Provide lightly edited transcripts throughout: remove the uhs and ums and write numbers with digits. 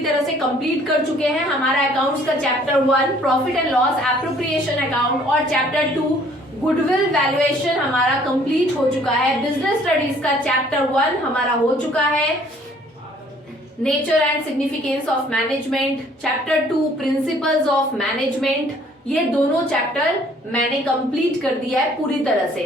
तरह से कंप्लीट कर चुके हैं। हमारा अकाउंट्स का chapter 1 profit and loss appropriation account और चैप्टर 2 गुडविल वैल्यूएशन हमारा कंप्लीट हो चुका है। बिजनेस स्टडीज का चैप्टर 1 हमारा हो चुका है। Nature and significance of management, chapter 2 principles of management, ये दोनों चैप्टर मैंने कंप्लीट कर दिया है पूरी तरह से।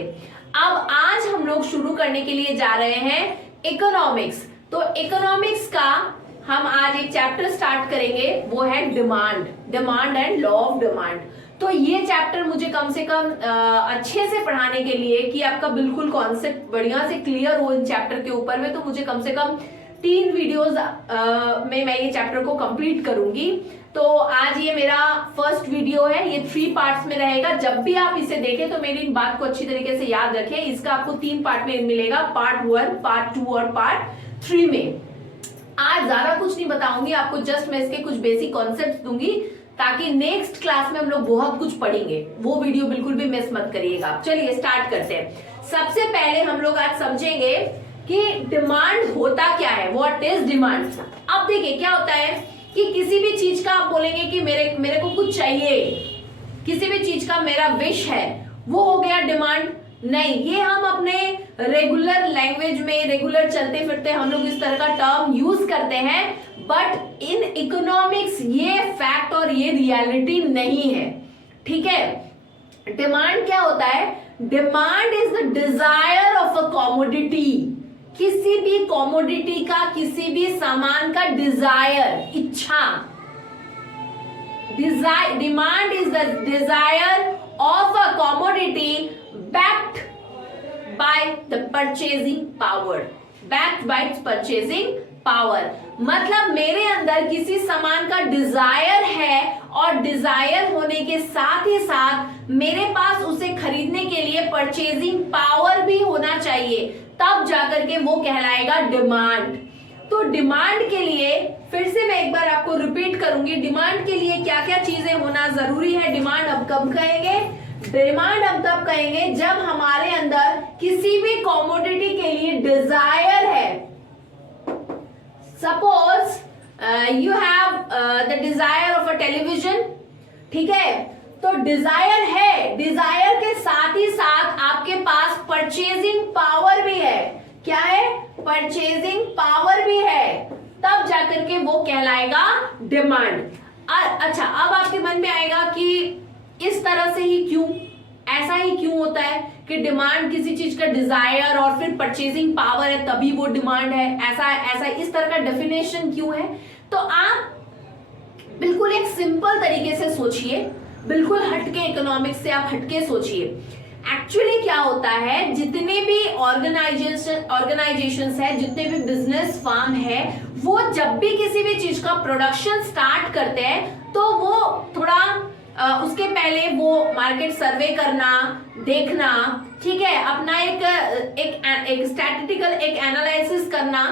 अब आज हम लोग शुरू करने के लिए जा रहे हैं इकोनॉमिक्स। तो इकोनॉमिक्स का हम आज एक चैप्टर स्टार्ट करेंगे, वो है demand and law of demand. तो ये चैप्टर मुझे कम से कम अच्छे से पढ़ाने के लिए कि आपका बिल्कुल कॉन्सेप्ट बढ़िया से क्लियर हो इन चैप्टर के ऊपर में, तो मुझे कम से कम 3 वीडियोस में मैं ये चैप्टर को कंप्लीट करूंगी। तो आज ये मेरा फर्स्ट वीडियो है, ये 3 पार्ट्स में रहेगा। जब भी आप इसे देखें तो मेरी इन बात को अच्छी तरीके से याद रखें। इसका आपको 3 पार्ट में मिलेगा, पार्ट 1, पार्ट 2 और पार्ट 3 में। आज ज्यादा कुछ नहीं बताऊंगी आपको, जस्ट मैं इसके कुछ बेसिक कॉन्सेप्ट्स दूंगी ताकि नेक्स्ट क्लास में हम लोग बहुत कुछ पढ़ेंगे। वो वीडियो बिल्कुल भी मिस मत करिएगा। चलिए स्टार्ट करते हैं। सबसे पहले हम लोग आज समझेंगे कि डिमांड होता क्या है, व्हाट इज डिमांड। अब देखिए क्या होता है कि किसी भी चीज का आप बोलेंगे कि मेरे को कुछ चाहिए, किसी भी चीज का मेरा विश है, वो हो गया डिमांड। नहीं, ये हम अपने रेगुलर लैंग्वेज में रेगुलर चलते फिरते हम लोग इस तरह का टर्म यूज करते हैं, बट इन इकोनॉमिक्स ये फैक्ट और ये रियलिटी नहीं है। ठीक है, डिमांड क्या होता है? Demand is the desire of a commodity. किसी भी कॉमोडिटी का, किसी भी सामान का डिजायर, इच्छा। Demand is the desire of a commodity backed by the purchasing power, backed by its purchasing power। मतलब मेरे अंदर किसी सामान का डिजायर है और डिजायर होने के साथ ही साथ मेरे पास उसे खरीदने के लिए परचेजिंग पावर भी होना चाहिए, तब जाकर के वो कहलाएगा डिमांड। तो डिमांड के लिए फिर से मैं एक बार आपको रिपीट करूंगी, डिमांड के लिए क्या क्या चीजें होना जरूरी है। डिमांड अब कब कहेंगे? डिमांड हम तब कहेंगे जब हमारे अंदर किसी भी कॉमोडिटी के लिए डिजायर है। Suppose you have the desire of a television, ठीक है, तो डिजायर है, डिजायर के साथ ही साथ आपके पास परचेजिंग पावर भी है। क्या है? परचेजिंग पावर भी है, तब जाकर के वो कहलाएगा डिमांड। अच्छा, अब आपके मन में आएगा कि इस तरह से ही क्यों, ऐसा ही क्यों होता है कि डिमांड किसी चीज का डिजायर और फिर परचेजिंग पावर है तभी वो डिमांड है, ऐसा इस तरह का डेफिनेशन क्यों है? तो आप बिल्कुल एक सिंपल तरीके से सोचिए, बिल्कुल हटके, इकोनॉमिक्स से आप हटके सोचिए। एक्चुअली क्या होता है, जितने भी ऑर्गेनाइजेशंस है, जितने भी बिजनेस फर्म है, वो जब भी किसी भी चीज का प्रोडक्शन स्टार्ट करते हैं तो वो थोड़ा उसके पहले वो मार्केट सर्वे करना, देखना, ठीक है, अपना एक स्टैटिस्टिकल एक एनालिसिस करना।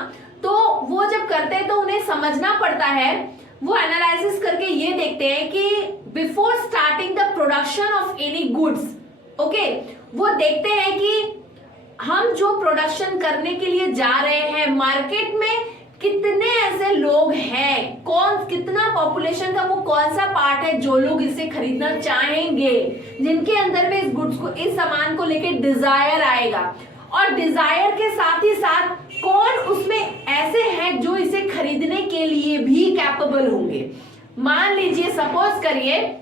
तो वो जब करते हैं तो उन्हें समझना पड़ता है, वो एनालिसिस करके ये देखते हैं कि before starting the production of any goods, okay, वो देखते हैं कि हम जो प्रोडक्शन करने के लिए जा रहे हैं मार्केट में कितने ऐसे लोग हैं, कितना पॉपुलेशन का वो कौन सा पार्ट है जो लोग इसे खरीदना चाहेंगे, जिनके अंदर में इस गुड्स को, इस सामान को लेके डिजायर आएगा, और डिजायर के साथ ही साथ कौन उसमें ऐसे हैं जो इसे खरीदने के लिए भी कैपेबल होंगे। मान लीजिए, सपोज करिए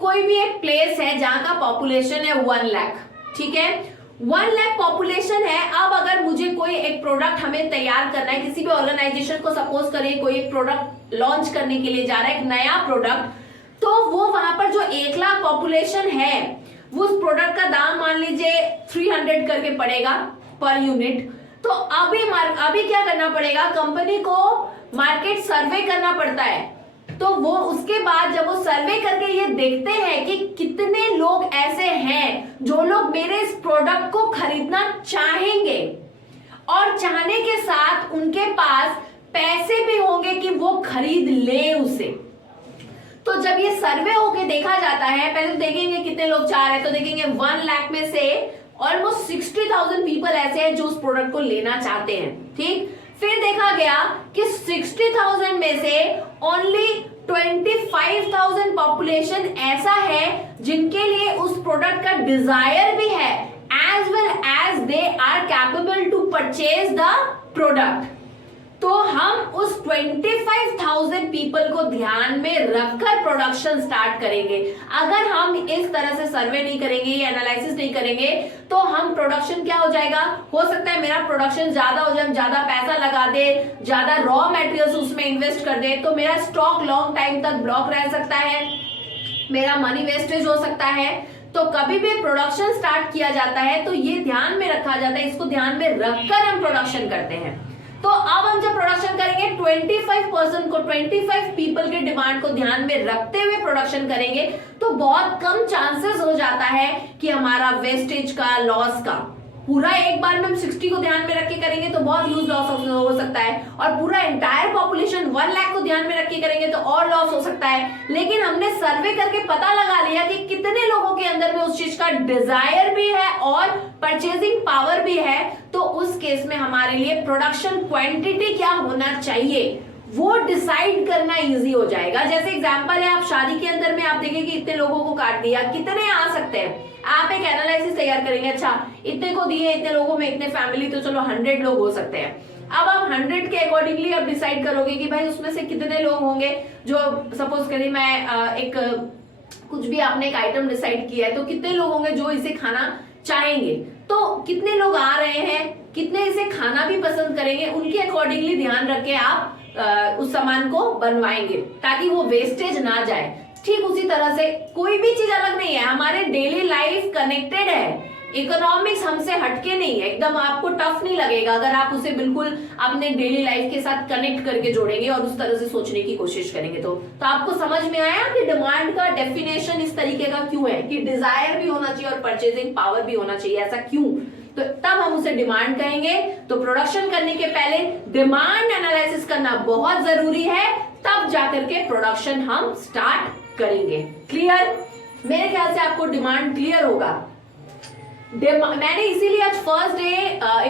कोई भी एक प्लेस है जहां का पॉपुलेशन है 1 लाख, ठीक है, 1 लाख पॉपुलेशन है। अब अगर मुझे कोई एक प्रोडक्ट हमें तैयार करना है, किसी भी ऑर्गेनाइजेशन को सपोज करिए कोई एक प्रोडक्ट लॉन्च करने के लिए जा रहा है, एक नया प्रोडक्ट, तो वो वहां पर जो 1 लाख पॉपुलेशन है, वो उस प्रोडक्ट का दाम मान लीजिए 300 करके पड़ेगा पर यूनिट। तो अभी क्या करना पड़ेगा, कंपनी को मार्केट सर्वे करना पड़ता है। तो वो उसके बाद जब वो सर्वे करके ये देखते हैं कि कितने लोग ऐसे हैं जो लोग मेरे इस प्रोडक्ट को खरीदना चाहेंगे, और चाहने के साथ उनके पास पैसे भी होंगे कि वो खरीद ले उसे। तो जब ये सर्वे होके देखा जाता है, पहले तो देखेंगे कितने लोग चाह रहे हैं, तो देखेंगे 1 लाख में से ऑलमोस्ट 60,000 पीपल ऐसे हैं जो उस प्रोडक्ट को लेना चाहते हैं, ठीक। फिर देखा गया कि 60,000 में से ओनली 25,000 पॉपुलेशन ऐसा है जिनके लिए उस प्रोडक्ट का डिजायर भी है, as well as they are capable to purchase the product. तो हम उस 25,000 पीपल को ध्यान में रखकर प्रोडक्शन स्टार्ट करेंगे। अगर हम इस तरह से सर्वे नहीं करेंगे, एनालिसिस नहीं करेंगे, तो हम प्रोडक्शन क्या हो जाएगा, हो सकता है मेरा प्रोडक्शन ज्यादा हो जाए, हम ज्यादा पैसा लगा दे, ज्यादा रॉ मटेरियल्स उसमें इन्वेस्ट कर दे, तो मेरा स्टॉक लॉन्ग टाइम तक ब्लॉक रह सकता है, मेरा मनी वेस्टेज हो सकता है। तो कभी भी प्रोडक्शन स्टार्ट किया जाता है तो ये ध्यान में रखा जाता है, इसको ध्यान में रखकर हम प्रोडक्शन करते हैं। तो अब हम जब प्रोडक्शन करेंगे 25% को, 25 पीपल के डिमांड को ध्यान में रखते हुए प्रोडक्शन करेंगे, तो बहुत कम चांसेस हो जाता है कि हमारा वेस्टेज का, लॉस का। पूरा एक बार में हम 60 को ध्यान में रख के करेंगे तो बहुत ह्यूज लॉस हो सकता है, और पूरा एंटायर पॉपुलेशन 1 लाख को ध्यान में रख के करेंगे तो और लॉस हो सकता है। लेकिन हमने सर्वे करके पता लगा लिया कि कितने लोगों के अंदर में उस चीज का डिजायर भी है और परचेजिंग पावर भी है, तो उस केस में हमारे लिए प्रोडक्शन क्वांटिटी क्या होना चाहिए वो डिसाइड करना इजी हो जाएगा। जैसे एग्जांपल है, आप शादी के अंदर में आप देखेंगे कि इतने लोगों को काट दिया, कितने आ सकते हैं, आप एक एनालिसिस तैयार करेंगे, अच्छा इतने को दिए, इतने लोगों में इतने फैमिली, तो चलो 100 लोग हो सकते हैं। अब आप 100 के अकॉर्डिंगली आप डिसाइड करोगे कि भाई उसमें से कितने लोग होंगे जो, सपोज करिए मैं एक कुछ भी आपने एक आइटम डिसाइड किया है, तो कितने लोग होंगे जो इसे खाना चाहेंगे, तो कितने लोग आ रहे हैं, कितने इसे खाना भी पसंद करेंगे, उनके अकॉर्डिंगली ध्यान रख के आप उस सामान को बनवाएंगे ताकि वो वेस्टेज ना जाए। ठीक उसी तरह से कोई भी चीज अलग नहीं है, हमारे डेली लाइफ कनेक्टेड है, इकोनॉमिक्स हमसे हटके नहीं है, एकदम आपको टफ नहीं लगेगा अगर आप उसे बिल्कुल अपने डेली लाइफ के साथ कनेक्ट करके जोड़ेंगे और उस तरह से सोचने की कोशिश करेंगे। तो आपको समझ में आया कि डिमांड का डेफिनेशन इस तरीके का क्यों है कि डिजायर भी होना चाहिए और परचेजिंग पावर भी होना चाहिए, ऐसा क्यों, तो तब हम उसे डिमांड कहेंगे। तो प्रोडक्शन करने के पहले डिमांड एनालिसिस करना बहुत जरूरी है, तब जाकर के प्रोडक्शन हम स्टार्ट करेंगे। क्लियर? मेरे ख्याल से आपको डिमांड क्लियर होगा। मैंने इसीलिए आज फर्स्ट डे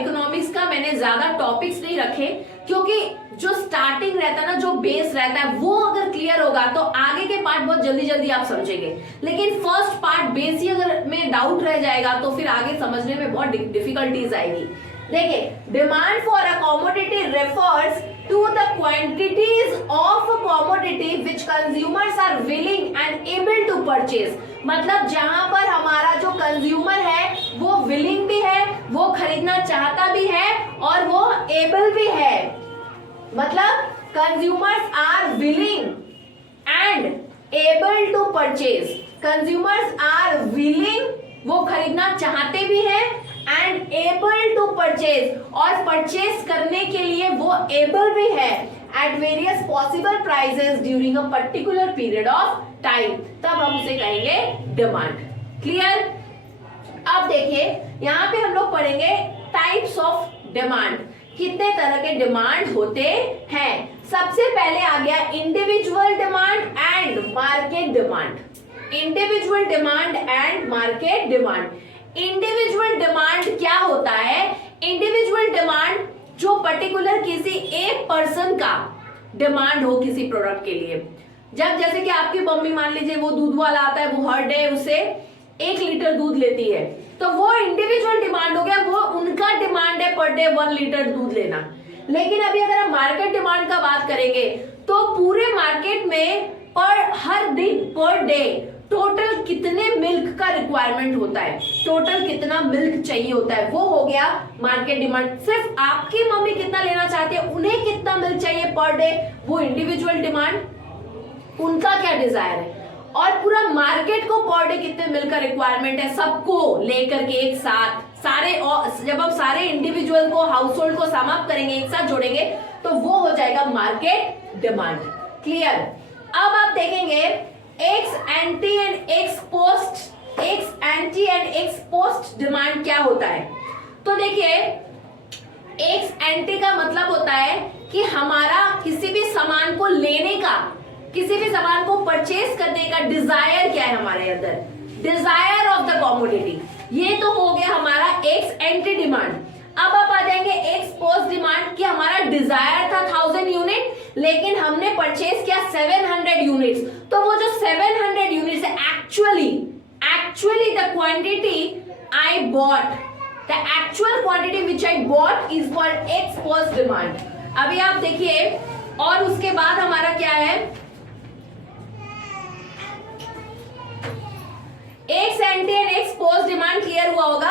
इकोनॉमिक्स का मैंने ज्यादा टॉपिक्स नहीं रखे, क्योंकि जो स्टार्टिंग रहता है ना, जो बेस रहता है, वो अगर क्लियर होगा तो आगे के पार्ट बहुत जल्दी जल्दी आप समझेंगे। लेकिन फर्स्ट पार्ट बेस ही अगर में डाउट रह जाएगा तो फिर आगे समझने में बहुत डिफिकल्टीज आएगी। देखिए, demand for a commodity refers to the quantities of a commodity which consumers are willing and able to purchase. मतलब जहां पर हमारा जो कंज्यूमर है वो विलिंग भी है, वो खरीदना चाहता भी है और वो एबल भी है। मतलब consumers are willing and able to purchase. Consumers are willing, वो खरीदना चाहते भी हैं, एंड एबल टू परचेज, और परचेज करने के लिए वो एबल भी है at various possible prices during a particular period of time. तब हम उसे कहेंगे डिमांड। क्लियर? अब देखिए, यहाँ पे हम लोग पढ़ेंगे टाइप्स ऑफ डिमांड, कितने तरह के डिमांड होते हैं। सबसे पहले आ गया individual demand and market demand. Individual demand and market demand. Individual demand क्या होता है? इंडिविजुअल डिमांड जो पर्टिकुलर किसी एक पर्सन का डिमांड हो किसी प्रोडक्ट के लिए। जब जैसे कि आपकी मम्मी मान लीजिए वो दूध वाला आता है, वो हर डे उसे 1 लीटर दूध लेती है, तो वो इंडिविजुअल डिमांड हो गया, वो उनका डिमांड है पर डे 1 लीटर दूध लेना। लेकिन अभी अगर हम मार्केट डिमांड का बात करेंगे तो पूरे मार्केट में हर दिन पर डे टोटल कितने मिल्क का रिक्वायरमेंट होता है, टोटल कितना मिल्क चाहिए होता है, वो हो गया मार्केट डिमांड। सिर्फ आपकी मम्मी कितना लेना चाहती है, उन्हें कितना मिल्क चाहिए पर डे, वो इंडिविजुअल डिमांड, उनका क्या डिजायर है। और पूरा मार्केट को पर डे कितने मिल्क का रिक्वायरमेंट है, सबको लेकर के एक साथ सारे, और जब हम सारे इंडिविजुअल को, हाउस होल्ड को सम अप करेंगे, एक साथ जोड़ेंगे, तो वो हो जाएगा मार्केट डिमांड। क्लियर? अब आप देखेंगे x anti and x post, x anti and x post demand क्या होता है। तो देखिए, एक्स एंटी का मतलब होता है कि हमारा किसी भी सामान को लेने का, किसी भी सामान को परचेज करने का डिजायर क्या है हमारे अंदर, डिजायर ऑफ द कमोडिटी। ये तो हो गया हमारा एक्स एंटी डिमांड। अब आप आ जाएंगे एक्स पोस्ट डिमांड कि हमारा डिजायर था 1000 यूनिट लेकिन हमने परचेज किया 700 यूनिट्स, तो वो जो 700 यूनिट्स है actually the quantity I bought, the actual quantity which I bought is for x post demand. अभी आप देखिए, और उसके बाद हमारा क्या है, x anti and x post demand clear हुआ होगा।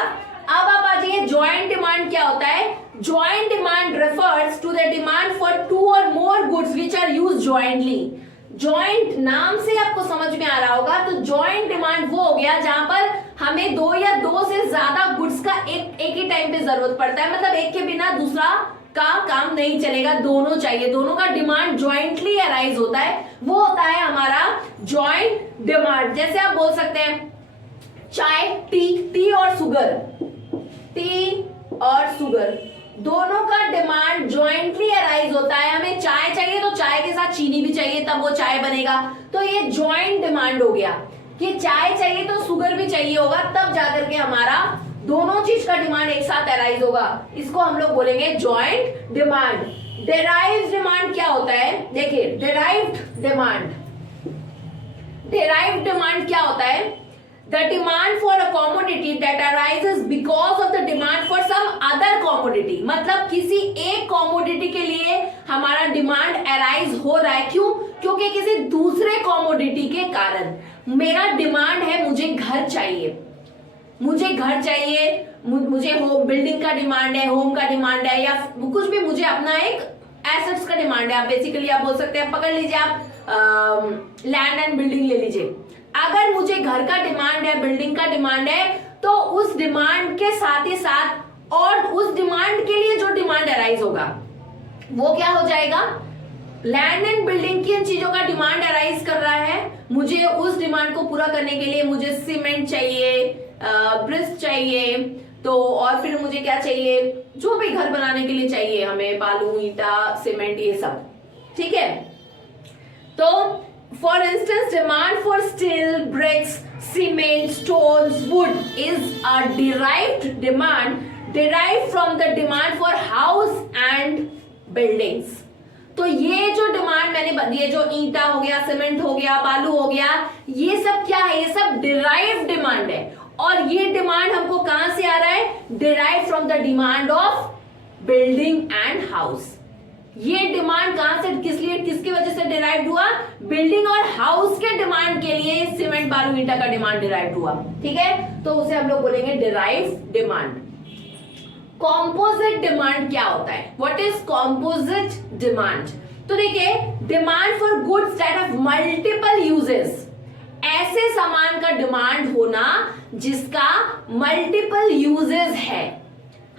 अब आप आ जाइए जॉइंट डिमांड क्या होता है। Joint demand refers to the demand for 2 or more goods which are used jointly. Joint नाम से आपको समझ में आ रहा होगा, तो जॉइंट डिमांड वो हो गया जहां पर हमें 2 या 2 से ज्यादा गुड्स का एक ही टाइम पे जरूरत पड़ता है, मतलब एक के बिना दूसरा का काम नहीं चलेगा, दोनों चाहिए, दोनों का डिमांड जॉइंटली अराइज होता है, वो होता है हमारा जॉइंट डिमांड। जैसे आप बोल सकते हैं चाय, टी और शुगर, टी और शुगर दोनों का डिमांड जॉइंटली अराइज होता है। हमें चाय चाहिए तो चाय के साथ चीनी भी चाहिए तब वो चाय बनेगा, तो ये जॉइंट डिमांड हो गया कि चाय चाहिए तो शुगर भी चाहिए होगा, तब जाकर के हमारा दोनों चीज का डिमांड एक साथ अराइज होगा, इसको हम लोग बोलेंगे जॉइंट डिमांड। डेराइव्ड डिमांड क्या होता है, देखिए डेराइव्ड डिमांड क्या होता है, the demand for a commodity that arises because of the demand for some other commodity, मतलब किसी एक कॉमोडिटी के लिए हमारा डिमांड अराइज हो रहा है, क्यों, क्योंकि किसी दूसरे कॉमोडिटी के कारण मेरा डिमांड है, मुझे घर चाहिए, मुझे होम बिल्डिंग का डिमांड है, होम का डिमांड है, या कुछ भी मुझे अपना एक एसेट्स का डिमांड है। आप बेसिकली आप बोल सकते हैं, पकड़ लीजिए आप लैंड एंड बिल्डिंग ले लीजिए, अगर मुझे घर का डिमांड है, बिल्डिंग का डिमांड है, तो उस डिमांड के साथ ही साथ और उस डिमांड के लिए जो डिमांड अराइज होगा वो क्या हो जाएगा, लैंड एंड बिल्डिंग की इन चीजों का डिमांड अराइज कर रहा है, मुझे उस डिमांड को पूरा करने के लिए मुझे सीमेंट चाहिए, ब्रिक्स चाहिए, तो और फिर मुझे क्या चाहिए, जो भी घर बनाने के लिए चाहिए हमें, बालू, ईटा, सीमेंट, ये सब, ठीक है। तो for instance, demand for steel, bricks, cement, stones, wood is a derived demand derived from the demand for house and buildings. तो ये जो डिमांड मैंने, ये जो ईंटा हो गया, सीमेंट हो गया, बालू हो गया, ये सब क्या है, ये सब डिराइव्ड डिमांड है, और ये डिमांड हमको कहां से आ रहा है, derive from the demand of building and house. ये डिमांड कहां से, किसकी वजह से डिराइव हुआ, बिल्डिंग और हाउस के डिमांड के लिए सीमेंट, बालू, ईंटा का डिमांड डिराइव हुआ, ठीक है, तो उसे हम लोग बोलेंगे डिराइव डिमांड। कॉम्पोजिट डिमांड क्या होता है, व्हाट इज कॉम्पोजिट डिमांड, तो देखिए demand for goods that have multiple uses, ऐसे सामान का डिमांड होना जिसका मल्टीपल यूजेस है।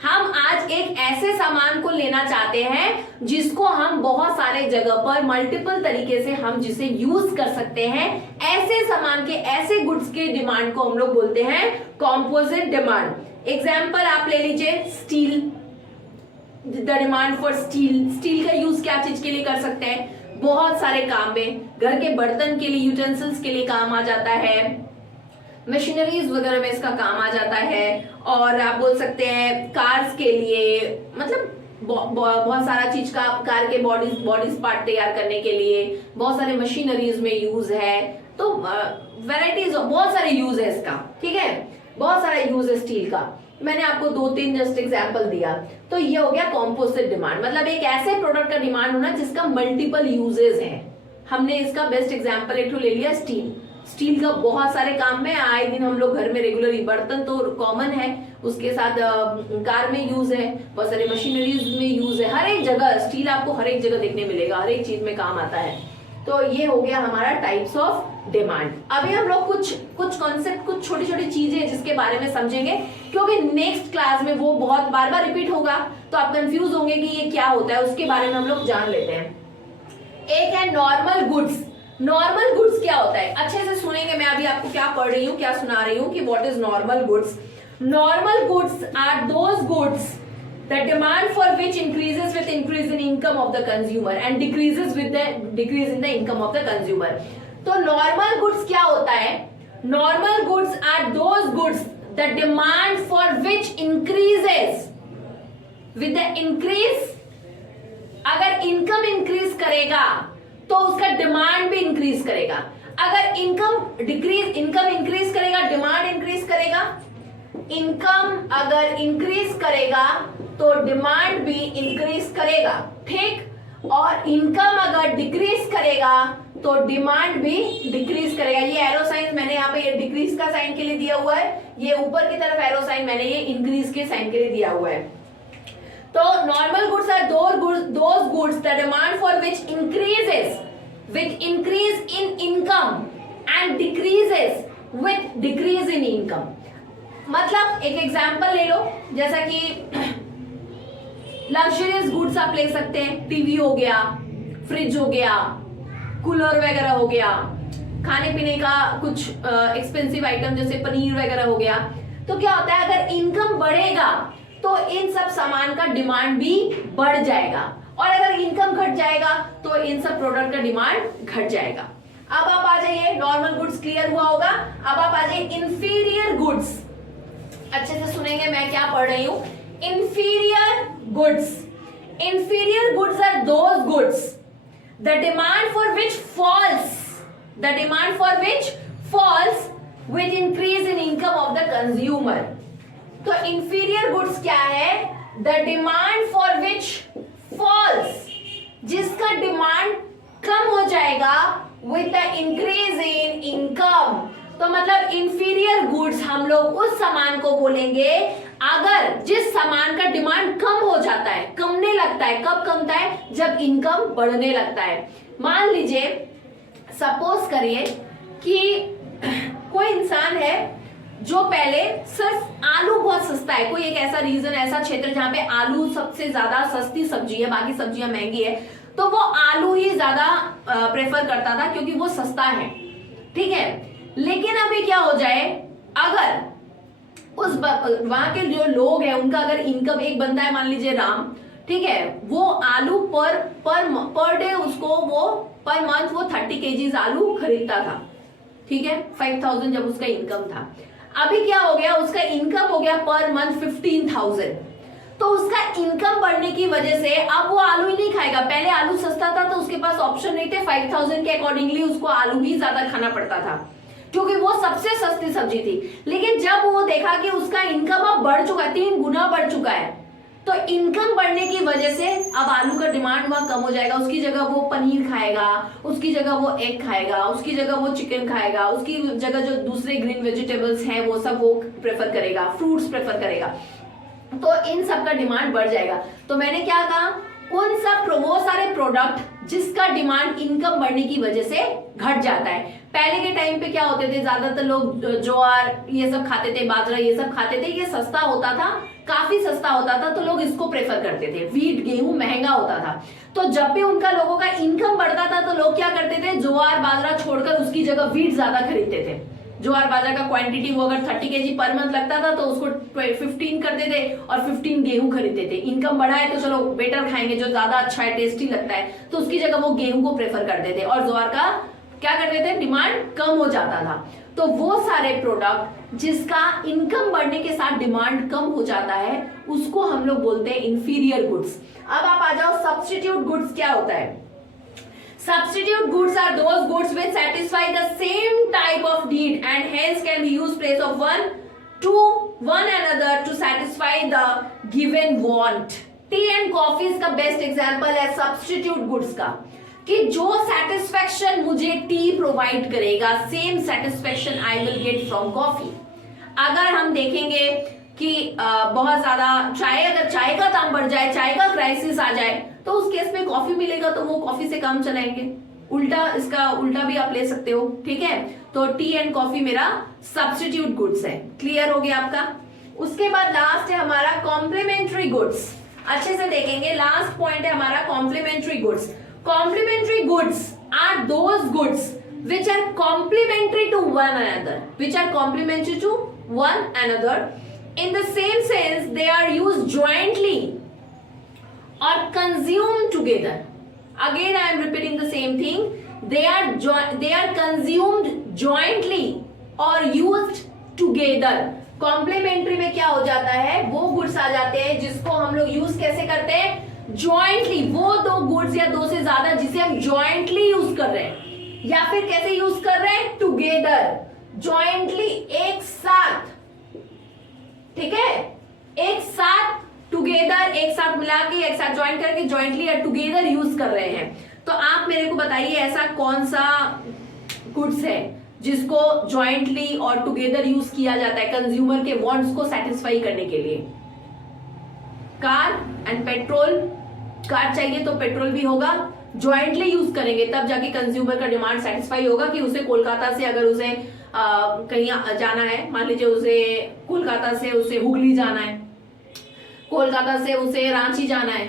हम आज एक ऐसे सामान को लेना चाहते हैं जिसको हम बहुत सारे जगह पर मल्टीपल तरीके से हम जिसे यूज कर सकते हैं, ऐसे सामान के, ऐसे गुड्स के डिमांड को हम लोग बोलते हैं कॉम्पोजिट डिमांड। एग्जाम्पल आप ले लीजिए steel, the demand for steel का यूज क्या चीज के लिए कर सकते हैं, बहुत सारे काम में, घर के बर्तन के लिए, यूटेंसिल्स के लिए काम आ जाता है, मशीनरीज वगैरह में इसका काम आ जाता है, और आप बोल सकते हैं कार्स के लिए, मतलब बहुत सारा चीज का, कार के बॉडीज पार्ट तैयार करने के लिए बहुत सारे मशीनरीज में यूज है, तो वैरायटीज, बहुत सारे यूज है इसका, ठीक है, बहुत सारा यूज है स्टील का। मैंने आपको 2-3 जस्ट एग्जांपल दिया, तो ये हो गया कॉम्पोजिट डिमांड, मतलब एक ऐसे प्रोडक्ट का डिमांड होना जिसका मल्टीपल यूजेस है। हमने इसका बेस्ट एग्जांपल एक ले लिया स्टील का बहुत सारे काम में, आए दिन हम लोग घर में रेगुलर, बर्तन तो कॉमन है, उसके साथ कार में यूज है, बहुत सारे मशीनरीज में यूज है, हर एक जगह स्टील आपको हर एक जगह देखने मिलेगा, हर एक चीज में काम आता है। तो ये हो गया हमारा टाइप्स ऑफ डिमांड। अभी हम लोग कुछ कॉन्सेप्ट, कुछ छोटी छोटी चीजें जिसके बारे में समझेंगे, क्योंकि नेक्स्ट क्लास में वो बहुत बार बार रिपीट होगा, तो आप कंफ्यूज होंगे कि ये क्या होता है, उसके बारे में हम लोग जान लेते हैं। एक है नॉर्मल गुड्स। नॉर्मल गुड्स क्या होता है, अच्छे से सुनेंगे, मैं अभी आपको क्या पढ़ रही हूँ, क्या सुना रही हूँ कि what is normal goods. Normal goods are those goods the demand for which increases with increase in income of the consumer and decreases with the decrease in the income of the consumer। तो normal goods क्या होता है, normal goods are those goods the demand for which increases with the increase, अगर income increase करेगा तो उसका demand भी increase करेगा। अगर इनकम इंक्रीज करेगा, डिमांड इंक्रीज करेगा। इनकम अगर इंक्रीज करेगा तो डिमांड भी इंक्रीज करेगा, ठीक। और इनकम अगर डिक्रीज करेगा तो डिमांड भी डिक्रीज करेगा। ये एरो साइन मैंने यहाँ पे ये डिक्रीज का साइन के लिए दिया हुआ है, ये ऊपर की तरफ एरो साइन मैंने ये इंक्रीज के साइन के लिए दिया हुआ है। तो normal goods are those goods the demand for which increases with increase in income and decreases with decrease in income। मतलब एक एग्जांपल ले लो, जैसा कि लग्जरियस गुड्स आप ले सकते हैं, टीवी हो गया, फ्रिज हो गया, कूलर वगैरह हो गया, खाने पीने का कुछ एक्सपेंसिव आइटम जैसे पनीर वगैरह हो गया। तो क्या होता है, अगर इनकम बढ़ेगा तो इन सब सामान का डिमांड भी बढ़ जाएगा, और अगर इनकम घट जाएगा तो इन सब प्रोडक्ट का डिमांड घट जाएगा। अब आप आ जाइए, नॉर्मल गुड्स क्लियर हुआ होगा। अब आप आ जाइए इंफीरियर गुड्स। अच्छे से सुनेंगे मैं क्या पढ़ रही हूं। Inferior goods, inferior goods are those goods the demand for which falls with increase in income of the consumer। तो inferior goods क्या है, the demand for which falls, जिसका डिमांड कम हो जाएगा with the increase in income। तो मतलब inferior goods हम लोग उस सामान को बोलेंगे अगर जिस सामान का डिमांड कम हो जाता है, कमने लगता है। कब कमता है, जब इनकम बढ़ने लगता है। मान लीजिए, सपोज करिए कि कोई इंसान है जो पहले सिर्फ आलू बहुत सस्ता है, कोई एक ऐसा रीजन, ऐसा क्षेत्र जहां पे आलू सबसे ज्यादा सस्ती सब्जी है, बाकी सब्जियां महंगी है, तो वो आलू ही ज्यादा प्रेफर करता था क्योंकि वो सस्ता है, ठीक है। लेकिन अभी क्या हो जाए, अगर उस वहां के जो लोग हैं उनका अगर इनकम एक बनता है, मान लीजिए राम, ठीक है, वो आलू पर डे उसको वो पर मंथ वो 30 केजीज आलू खरीदता था, ठीक है, 5000 जब उसका इनकम था। अभी क्या हो गया, उसका इनकम हो गया पर मंथ 15,000। तो उसका इनकम बढ़ने की वजह से अब वो आलू ही नहीं खाएगा। पहले आलू सस्ता था तो उसके पास ऑप्शन नहीं थे, 5000 के अकॉर्डिंगली उसको आलू ही ज्यादा खाना पड़ता था क्योंकि वो सबसे सस्ती सब्जी थी। लेकिन जब वो देखा कि उसका इनकम अब बढ़ चुका है, 3 गुना बढ़ चुका है, तो इनकम बढ़ने की वजह से अब आलू का डिमांड वहां कम हो जाएगा। उसकी जगह वो पनीर खाएगा, उसकी जगह वो एग खाएगा, उसकी जगह वो चिकन खाएगा, उसकी जगह जो दूसरे ग्रीन वेजिटेबल्स हैं वो सब वो प्रेफर करेगा, फ्रूट्स प्रेफर करेगा, तो इन सब का डिमांड बढ़ जाएगा। तो मैंने क्या कहा, उन सब वो सारे प्रोडक्ट जिसका डिमांड इनकम बढ़ने की वजह से घट जाता है। पहले के टाइम पे क्या होते थे, ज्यादातर लोग ज्वार ये सब खाते थे, बाजरा ये सब खाते थे, ये सस्ता होता था, काफी सस्ता होता था, तो लोग इसको प्रेफर करते थे। व्हीट गेहूं महंगा होता था, तो जब भी उनका लोगों का इनकम बढ़ता था तो लोग क्या करते थे, ज्वार बाजरा छोड़कर उसकी जगह व्हीट ज्यादा खरीदते थे। ज्वार बाजरा का क्वांटिटी वो अगर 30 केजी पर मंथ लगता था तो उसको 15 करते थे और 15 गेहूं खरीदते थे। इनकम बढ़ा है तो चलो बेटर खाएंगे, जो ज्यादा अच्छा है, टेस्टी लगता है, तो उसकी जगह वो गेहूं को प्रेफर करते थे और ज्वार का क्या करते थे, डिमांड कम हो जाता था। तो वो सारे प्रोडक्ट जिसका इनकम बढ़ने के साथ डिमांड कम हो जाता है उसको हम लोग बोलते हैं इंफीरियर गुड्स। अब आप आ जाओ सब्स्टिट्यूट गुड्स क्या होता है। Substitute goods are those goods which satisfy the same type of need and hence can be used place of one another to satisfy the given want। T and coffee का best example है substitute goods का, कि जो satisfaction मुझे T provide करेगा same satisfaction I will get from coffee. अगर हम देखेंगे कि बहुत ज्यादा अगर चाय का दाम बढ़ जाए, चाय का क्राइसिस आ जाए, तो उस केस में कॉफी मिलेगा तो वो कॉफी से काम चलाएंगे। इसका उल्टा भी आप ले सकते हो, ठीक है। तो टी एंड कॉफी मेरा सब्स्टिट्यूट गुड्स है। क्लियर हो गया आपका। उसके बाद लास्ट है हमारा कॉम्प्लीमेंट्री गुड्स। अच्छे से देखेंगे, लास्ट पॉइंट है हमारा complementary goods. Complementary goods are those goods which are complementary to one another, which are complementary to one another in the same sense they are used jointly or consumed together। Again I am repeating the same thing, they are consumed jointly or used together। Complementary में क्या हो जाता है, वो goods आ जाते हैं जिसको हम लोग यूज कैसे करते हैं, जॉइंटली, वो दो गुड्स या दो से ज्यादा जिसे हम जॉइंटली यूज कर रहे हैं, या फिर कैसे यूज कर रहे हैं, टुगेदर, जॉइंटली, एक साथ, ठीक है, एक साथ टुगेदर, एक साथ मिला के, एक साथ ज्वाइन करके जॉइंटली या टुगेदर यूज कर रहे हैं। तो आप मेरे को बताइए ऐसा कौन सा गुड्स है जिसको जॉइंटली और टुगेदर यूज किया जाता है कंज्यूमर के वांट्स को सेटिस्फाई करने के लिए। कार एंड पेट्रोल, कार चाहिए तो पेट्रोल भी होगा, जॉइंटली यूज करेंगे तब जाके कंज्यूमर का डिमांड सेटिस्फाई होगा कि उसे कोलकाता से अगर उसे कहीं जाना है, मान लीजिए उसे कोलकाता से उसे हुगली जाना है, कोलकाता से उसे रांची जाना है,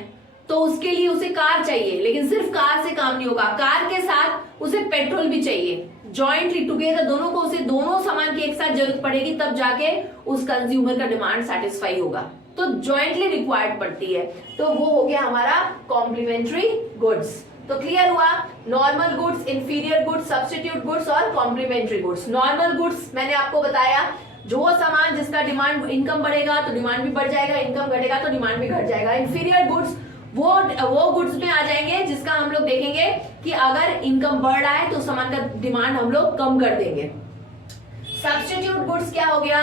तो उसके लिए उसे कार चाहिए, लेकिन सिर्फ कार से काम नहीं होगा, कार के साथ उसे पेट्रोल भी चाहिए, जॉइंटली टुगेदर दोनों को, उसे दोनों सामान की एक साथ जरूरत पड़ेगी तब जाके उस कंज्यूमर का डिमांड सेटिस्फाई होगा, तो जॉइंटली रिक्वायर्ड पड़ती है। तो वो हो गया हमारा कॉम्प्लीमेंट्री गुड्स। तो क्लियर हुआ, normal goods, inferior goods, substitute goods और कॉम्प्लीमेंट्री गुड्स। नॉर्मल गुड्स मैंने आपको बताया, जो सामान जिसका डिमांड, इनकम बढ़ेगा तो डिमांड भी बढ़ जाएगा, इनकम घटेगा तो डिमांड भी घट जाएगा। इंफीरियर गुड्स वो गुड्स में आ जाएंगे जिसका हम लोग देखेंगे कि अगर इनकम बढ़ रहा है तो सामान का डिमांड हम लोग कम कर देंगे। सब्स्टिट्यूट गुड्स क्या हो गया,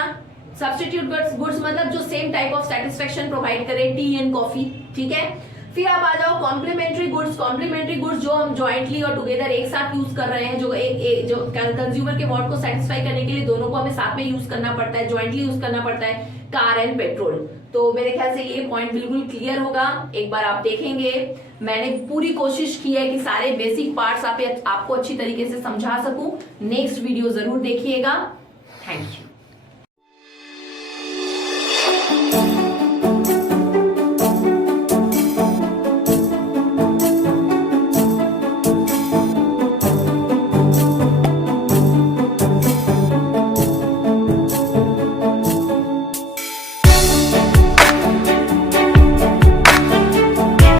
सब्स्टिट्यूट गुड्स मतलब जो same type of satisfaction provide करे, टी एंड कॉफी, ठीक है। फिर आप आ जाओ कॉम्प्लीमेंट्री गुड्स। कॉम्प्लीमेंट्री गुड्स जो हम जॉइंटली और टुगेदर एक साथ यूज कर रहे हैं, जो कंज्यूमर के वांट को सेटिस्फाई करने के लिए दोनों को हमें साथ में यूज करना पड़ता है, जॉइंटली यूज करना पड़ता है, कार एंड पेट्रोल। तो मेरे ख्याल से ये पॉइंट बिल्कुल क्लियर होगा। एक बार आप देखेंगे, मैंने पूरी कोशिश की है कि सारे बेसिक पार्ट्स आपको अच्छी तरीके से समझा सकूं। नेक्स्ट वीडियो जरूर देखिएगा। Thank you.